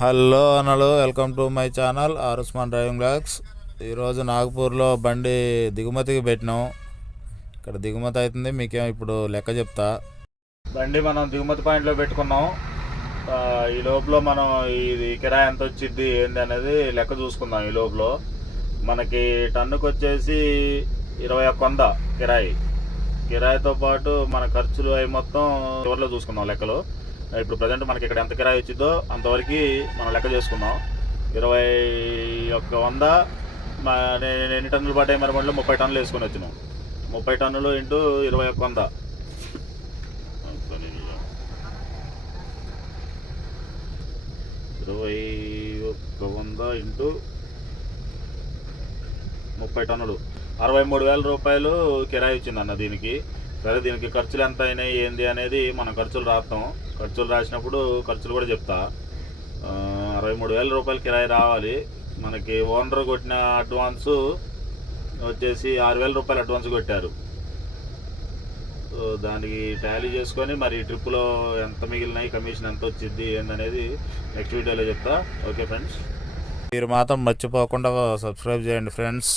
Hello అన్నలు, welcome to my channel ఆరుస్మాన్ driving blogs. ఈరోజు నాగపూర్లో బండి దిగుమతికి పెట్టినాం. ఇక్కడ దిగుమతి అవుతుంది, మీకేమో ఇప్పుడు లెక్క చెప్తా. బండి మనం దిగుమతి పాయింట్లో పెట్టుకున్నాం. ఈ లోపల మనం ఇది కిరాయి ఎంత వచ్చింది ఏంది అనేది లెక్క చూసుకుందాం. ఈ లోపల మనకి టన్నుకు వచ్చేసి 2100 కిరాయితో పాటు మన ఖర్చులు అవి మొత్తం చివరిలో చూసుకుందాం లెక్కలు. ఇప్పుడు ప్రజెంట్ మనకి ఇక్కడ ఎంత కిరాయి వచ్చిందో అంతవరకు మనం లెక్క చేసుకుందాం. 2100 ఎన్ని టన్నులు పడ్డాయి మరి బండిలో? 30 టన్నులు వేసుకొని వచ్చినాం. 30 టన్నులు ఇంటూ 2100, 2100 ఇంటూ 30 టన్నులు 63,000 రూపాయలు కిరాయి వచ్చిందన్న దీనికి. సరే, దీనికి ఖర్చులు ఎంత అయినాయి ఏంది అనేది మనం ఖర్చులు రాస్తాం. ఖర్చులు రాసినప్పుడు ఖర్చులు కూడా చెప్తా. 63,000 రూపాయలు కిరాయి రావాలి. మనకి ఓనర్ కొట్టిన అడ్వాన్సు వచ్చేసి 6,000 రూపాయలు అడ్వాన్స్ కొట్టారు. సో దానికి టాలీ చేసుకొని మరి ట్రిప్పులో ఎంత మిగిలినాయి, కమిషన్ ఎంత వచ్చింది ఏందనేది నెక్స్ట్ వీడియోలో చెప్తా. ఓకే ఫ్రెండ్స్, మీరు మాత్రం మర్చిపోకుండా సబ్స్క్రైబ్ చేయండి ఫ్రెండ్స్.